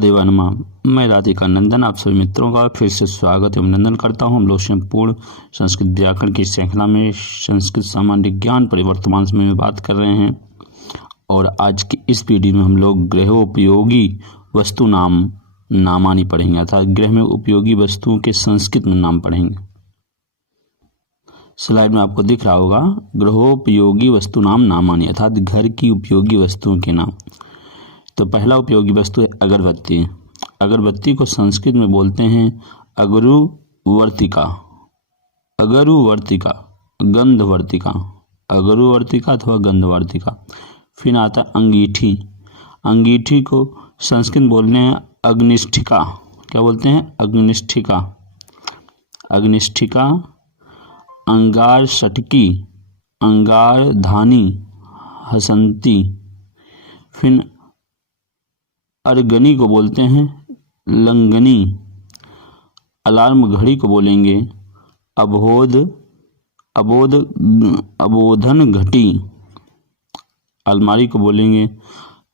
महादेवा नमः। मैं राधिका नंदन आप सभी मित्रों का फिर से स्वागत एवं अभिनंदन करता हूँ। हम लोग संपूर्ण संस्कृत व्याकरण की श्रृंखला में संस्कृत सामान्य ज्ञान परिवर्तमान समय में बात कर रहे हैं और आज की इस वीडियो में हम लोग गृहोपयोगी वस्तु नामानी पढ़ेंगे, अर्थात गृह में उपयोगी वस्तुओं के संस्कृत में नाम पढ़ेंगे। स्लाइड में आपको दिख रहा होगा गृहोपयोगी वस्तु नामानी, अर्थात घर की उपयोगी वस्तुओं के नाम। तो पहला उपयोगी वस्तु है अगरबत्ती। अगरबत्ती को संस्कृत में बोलते हैं अगरुवर्तिका, अगरुवर्तिका, गंधवर्तिका, अगरुवर्तिका अथवा गंधवर्तिका। फिर आता अंगीठी। अंगीठी को संस्कृत में बोलते हैं अग्निष्ठिका। क्या बोलते हैं? अग्निष्ठिका, अग्निष्ठिका। अंगार षटकी, अंगार धानी, हसंती। फिर अर्गनी को बोलते हैं लंगनी। अलार्म घड़ी को बोलेंगे अबोधन घटी। अलमारी को बोलेंगे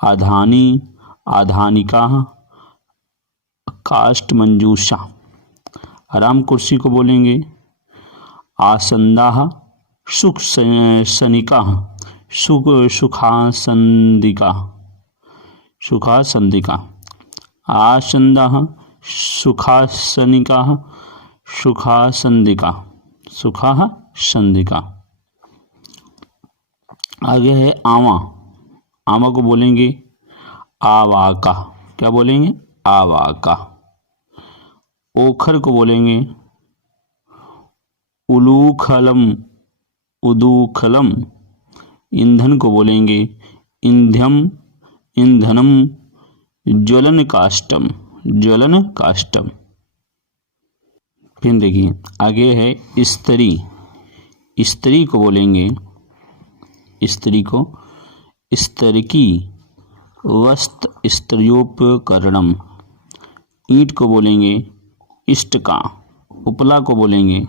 आधानी, आधानिका, काष्ठ मंजूषा। आराम कुर्सी को बोलेंगे आसंदा, सुख सनिका, सुखासंदिका, सुखासंदिका। आसंदा, सुखासनिका, सुखासंदिका, सुखासंदिका। आगे है आवा। आवा को बोलेंगे आवाका। क्या बोलेंगे? आवाका। ओखर को बोलेंगे उलूखलम, उदूखलम। ईंधन को बोलेंगे ईंध्यम, ईंधनम। ज्वलन काष्टम, ज्वलन काष्टम। फिर देखिए आगे है स्त्री। स्त्री को बोलेंगे, स्त्री को स्तरकी, वस्त्र स्त्रियोपकरणम। ईंट को बोलेंगे इष्टका। उपला को बोलेंगे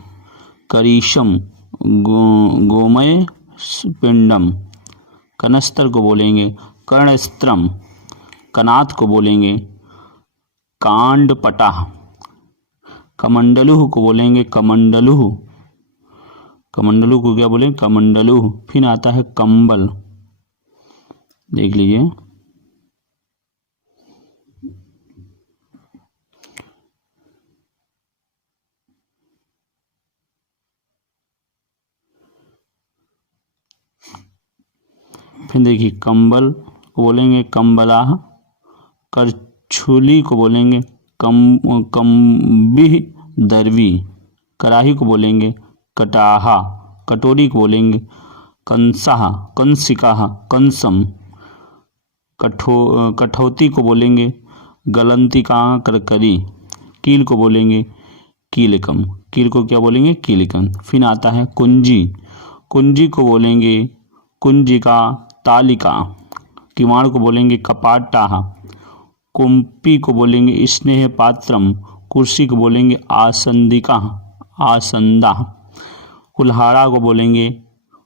करीशम, गोमय पिंडम। कनस्तर को बोलेंगे कर्णस्त्रम। कनाथ को बोलेंगे कांडपटा। कमंडलुह को बोलेंगे कमंडलुह। कमंडलुह को क्या बोलेंगे? कमंडलुह। फिर आता है कंबल। देख लीजिए फिर देखिए कंबल को बोलेंगे कंबला। करछुली को बोलेंगे कम्बी दरवी। कड़ाही को बोलेंगे कटाहा। कटोरी को बोलेंगे कंसाहा, कंसिका, कंसम। कठौती को बोलेंगे गलंतिका, करकरी। कील को बोलेंगे कीलकम। कील को क्या बोलेंगे? कीलकम। फिर आता है कुंजी। कुंजी को बोलेंगे कुंजिका, तालिका। किवाड़ को बोलेंगे कपाटाहा। कुंपी को बोलेंगे स्नेह पात्रम। कुर्सी को बोलेंगे आसंदिका, आसंदा। कुल्हाड़ा को बोलेंगे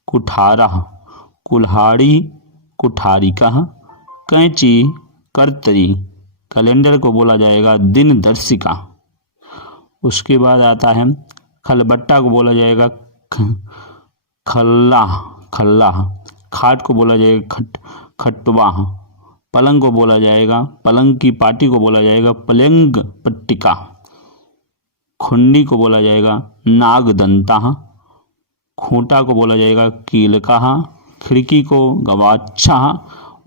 कुठारा। कुल्हाड़ी, कुठारिका। कैंची, करतरी। कैलेंडर को बोला जाएगा दिन दर्शिका। उसके बाद आता है खलबट्टा को बोला जाएगा खल्ला, खल्ला। खाट को बोला जाएगा खटवा। पलंग को बोला जाएगा, पलंग की पाटी को बोला जाएगा पलंग पट्टिका। खुंडी को बोला जाएगा नागदंता। खूंटा को बोला जाएगा कीलका। खिड़की को गवाच्छा,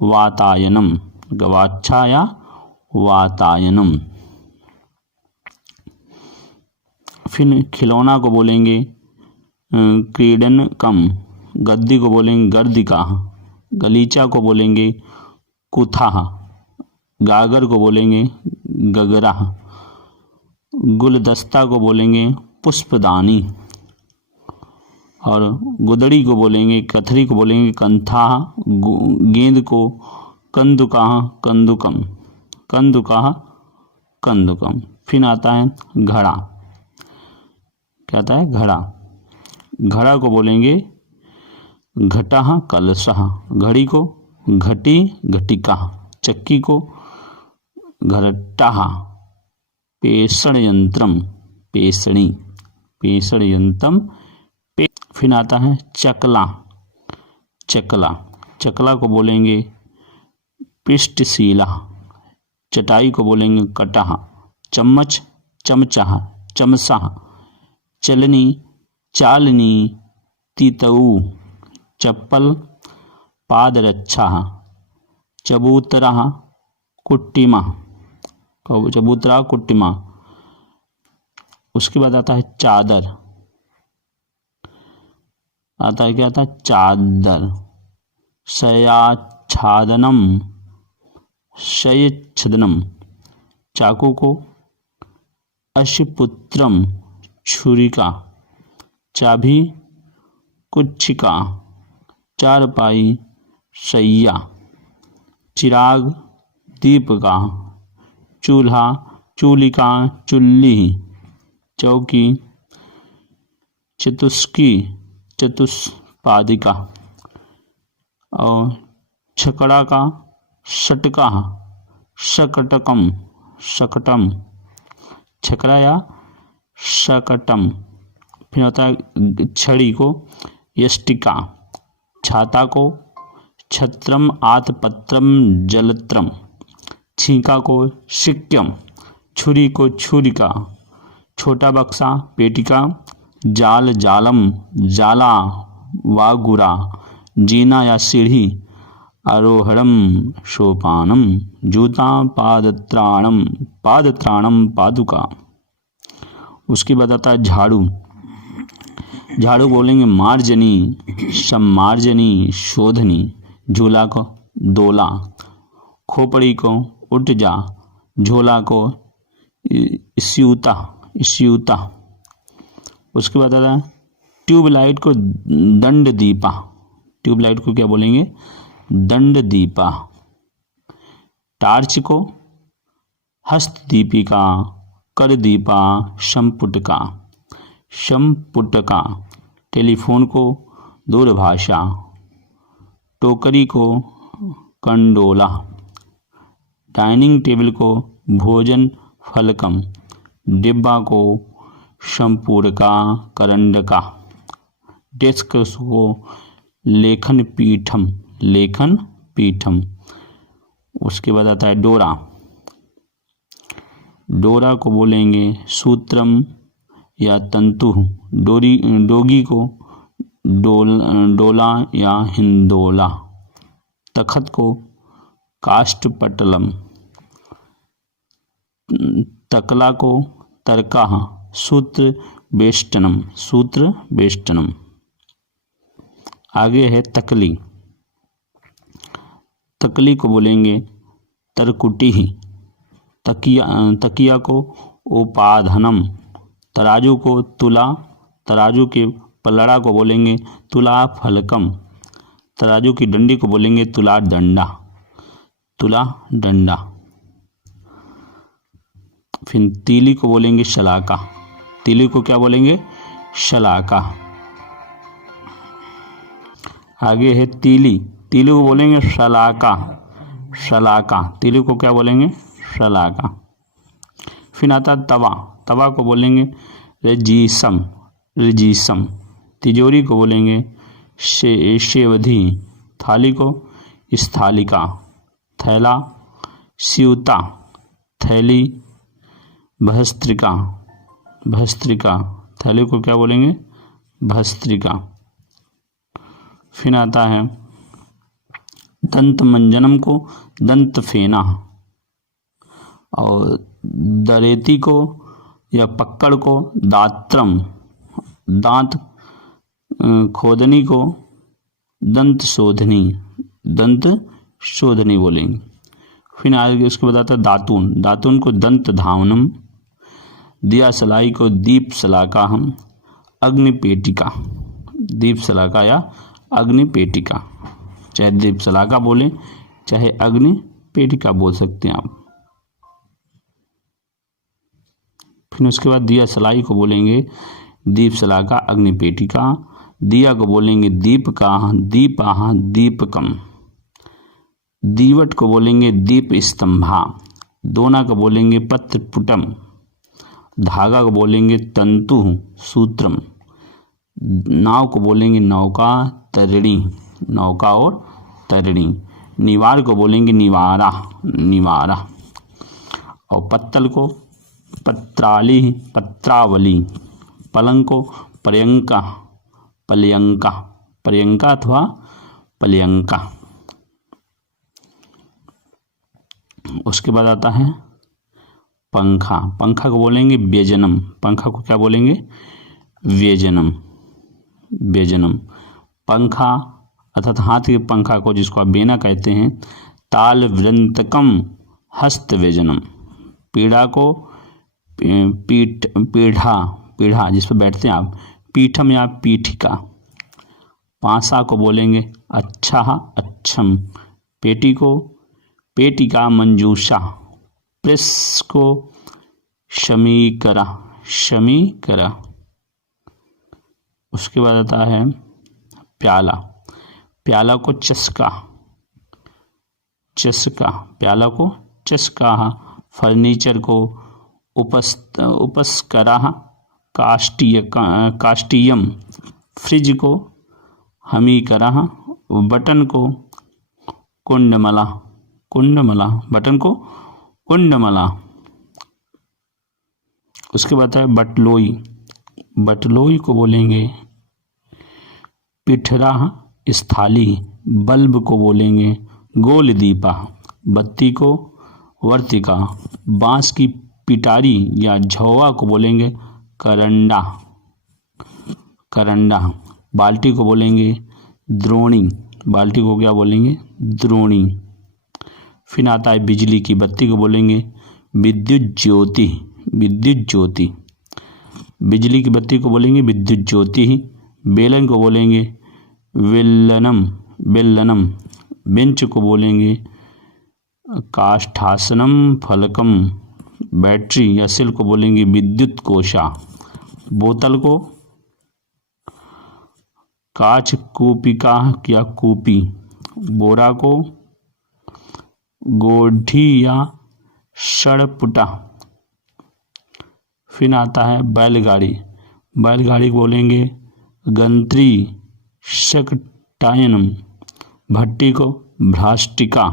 वातायनम। गवाच्छा या वातायनम। फिर खिलौना को बोलेंगे क्रीडनकम। गद्दी को बोलेंगे गर्दिका। गलीचा को बोलेंगे कुथा। गागर को बोलेंगे गगरा। गुलदस्ता को बोलेंगे पुष्पदानी। और गुदड़ी को बोलेंगे, कथरी को बोलेंगे कंथा। गेंद को कंदुका, कंदुकम। कंदुका, कंदुकम। फिर आता है घड़ा। क्या आता है? घड़ा। घड़ा को बोलेंगे घटा, कलशा। घड़ी को घटी, घटिका। चक्की को घरट्टः पेषणयंत्रम पेषणी पेषणयंत्रम फिर आता है चकला चकला चकला को बोलेंगे पृष्ठशीला चटाई को बोलेंगे कटह चम्मच चमचा चमसा चलनी चालनी तीतऊ चप्पल पादरक्षा चबूतरा कुट्टिमा चबूतरा कुट्टिमा। उसके बाद आता है चादर आता है क्या आता है चादर शयाच्छादनम शयच्छदनम चाकू को अशिपुत्रम छुरिका चाबी कुच्छिका चारपाई शैया चिराग दीपका चूल्हा चूलिका चुल्ली चौकी चतुष्की चतुष्पादिका और छकड़ा का षटका शकटकम शकटम छकड़ा या शकटम। फिर होता है छड़ी को यष्टिका छाता को छत्रम आतपत्रम जलत्रम छींका को शिक्यम छुरी को छुरिका छोटा बक्सा पेटिका जाल जालम जाला वागुरा जीना या सीढ़ी आरोहणम सोपानम जूता पादत्राणम पादत्राणम पादुका। उसके बाद आता है झाड़ू झाड़ू बोलेंगे मार्जनी सम्मार्जनी शोधनी झूला को दोला खोपड़ी को उठजा झोला को इस्यूता इस्यूता। उसके बाद आता है ट्यूबलाइट को दंड दीपा ट्यूबलाइट को क्या बोलेंगे दंड दीपा। टार्च को हस्तदीपिका कर दीपा संपुटका संपुटका। टेलीफोन को दूरभाषा टोकरी को कंडोला डाइनिंग टेबल को भोजन फलकम डिब्बा को संपूर्णका करंडका डेस्क को लेखन पीठम। उसके बाद आता है डोरा डोरा को बोलेंगे सूत्रम या तंतु डोगी को डोला या हिंदोला। तखत को काष्ठपटलम तकला को तरका सूत्र बेष्टनम। आगे है तकली तकली को बोलेंगे तरकुटी तकिया को उपाधनम तराजू को तुला तराजू के पलड़ा को बोलेंगे तुला फलकम तराजू की डंडी को बोलेंगे तुला डंडा। फिर तीली को बोलेंगे शलाका तीली को क्या बोलेंगे शलाका। आगे है तीली को बोलेंगे शलाका तीली को क्या बोलेंगे शलाका। फिर आता तवा को बोलेंगे रजीसम तिजोरी को बोलेंगे शेवधी थाली को स्थालिका थैला स्यूता थैली भस्त्रिका थैली को क्या बोलेंगे भस्त्रिका। फिर आता है दंत मंजनम को दंत फेना और दरेती को या पक्कड़ को दात्रम दांत खोदनी को दंत शोधनी बोलेंगे। फिर आगे उसके बाद आता है दातून को दंत धावनम दिया सलाई को दीप सलाका हम अग्निपेटिका दीप सलाका या अग्निपेटिका चाहे दीप सलाका बोले चाहे अग्निपेटिका बोल सकते हैं आप। फिर उसके बाद दिया सलाई को बोलेंगे दीप सलाका अग्निपेटिका दिया को बोलेंगे दीपकम दीवट को बोलेंगे दीप स्तंभा दोना को बोलेंगे पत्रपुटम, धागा को बोलेंगे तंतु सूत्रम, नाव को बोलेंगे नौका तरिणी, नौका और तरिणी, निवार को बोलेंगे निवारा, निवारा, और पत्तल को पत्राली, पत्रावली, पलंग को पर्यंका, पलयंका, पर्यंका अथवा पलयंका। उसके बाद आता है पंखा, पंखा को बोलेंगे व्यजनम, पंखा को क्या बोलेंगे व्यजनम, व्यजनम। पंखा अर्थात हाथ के पंखा को जिसको आप बेना कहते हैं, ताल वृंतकम हस्त व्यजनम, पीढ़ा को पीढ़ा, पीढ़ा जिस पर बैठते हैं आप, पीठम या पीठिका। पासा को बोलेंगे अच्छा अच्छम, पेटी को पेटिका मंजूषा, प्रेस को शमीकरा, शमीकरा। उसके बाद आता है प्याला, प्याला को चस्का, चस्का, प्याला को चस्का। फर्नीचर को उपस्करा, काष्टियम, फ्रिज को हमीकरा, बटन को कुंडमला, कुंडमला, बटन को कुंडमला। उसके बाद है बटलोई, बटलोई को बोलेंगे पिठरा स्थाली, बल्ब को बोलेंगे गोल दीपा, बत्ती को वर्तिका, बांस की पिटारी या झोवा को बोलेंगे करंडा, करंडा। बाल्टी को बोलेंगे द्रोणी, बाल्टी को क्या बोलेंगे द्रोणी। फिर आता है बिजली की, बत्ती को बोलेंगे विद्युत ज्योति, विद्युत ज्योति। बिजली की बत्ती को बोलेंगे विद्युत ज्योति। बेलन को बोलेंगे वेल्लनम, बेल्लनम। बेंच को बोलेंगे काष्ठासनम फलकम। बैटरी या सेल को बोलेंगे विद्युत कोशा। बोतल को काच कूपिका या कूपी। बोरा को गोढ़ी या षड़पुटा। फिर आता है बैलगाड़ी, बैलगाड़ी बोलेंगे गंत्री शकटायनम। भट्टी को भ्राष्टिका।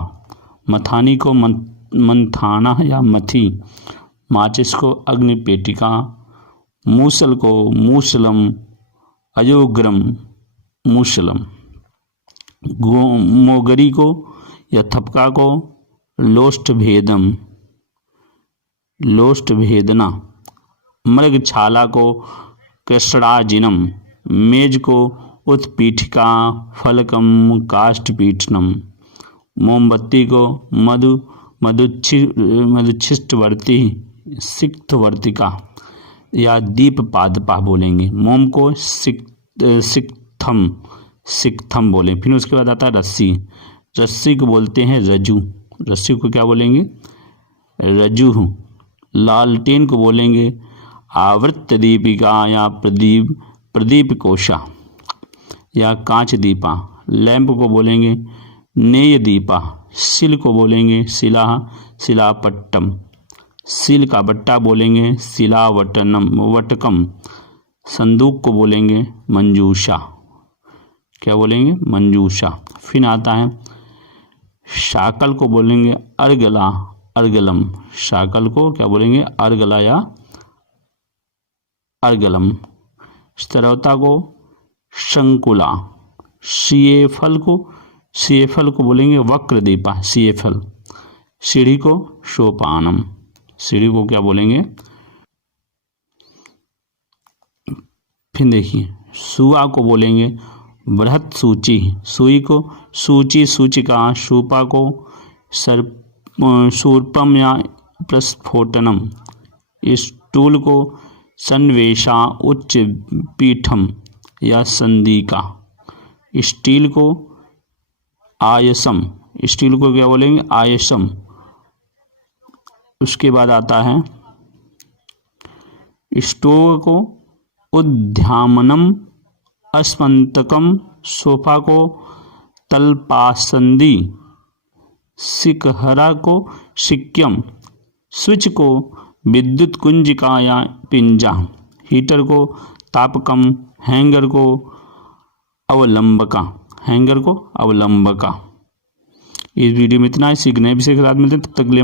मथानी को मंथाना या मथी। माचिस को अग्निपेटिका। मूसल को मूसलम अयोग्रम मूसलम। मोगरी को या थपका को लोष्ट भेदम लोष्ट भेदना। मृगछाला को कृष्णाजिनम। मेज को उत्पीठिका फलकम काष्ठपीठनम। मोमबत्ती को मधुच्छिष्टवर्ती सिक्थवर्तिका या दीप पादपा बोलेंगे। मोम को सिक्थम बोले। फिर उसके बाद आता है रस्सी, रस्सी को बोलते हैं रज्जू। रस्सी को क्या बोलेंगे रज्जू। लालटेन को बोलेंगे आवृत दीपिका या प्रदीप कोशा या कांच दीपा। लैंप को बोलेंगे नेय दीपा। सिल को बोलेंगे शिलापट्टम। सिल का बट्टा बोलेंगे वटकम। संदूक को बोलेंगे मंजूषा। क्या बोलेंगे मंजूषा। फिर आता है शाकल को बोलेंगे अर्गलम। शाकल को क्या बोलेंगे अर्गला या अर्गलम। स्तरवता को शंकुला। सीएफल को बोलेंगे वक्रदीपा सीएफल। सीढ़ी को सोपानम। सीढ़ी को क्या बोलेंगे। फिर देखिए सुआ को बोलेंगे बृहत सूची। सुई को सूची सूचिका। सूपा को शूर्पम या प्रस्फोटनम। स्टूल को संवेशा उच्च पीठम या संदिका। स्टील को आयसम। स्टील को क्या बोलेंगे आयसम। उसके बाद आता है स्टोव को उद्यामनम अस्पंतकम। सोफा को तलपासंदी। सिकहरा को सिक्यम स्विच को विद्युत कुंजिका या पिंजा, हीटर को तापकम, हैंगर को अवलंबका, हैंगर को अवलंबका। इस वीडियो में इतना ही। सीखने विषय के साथ मिलते हैं, तब तक के लिए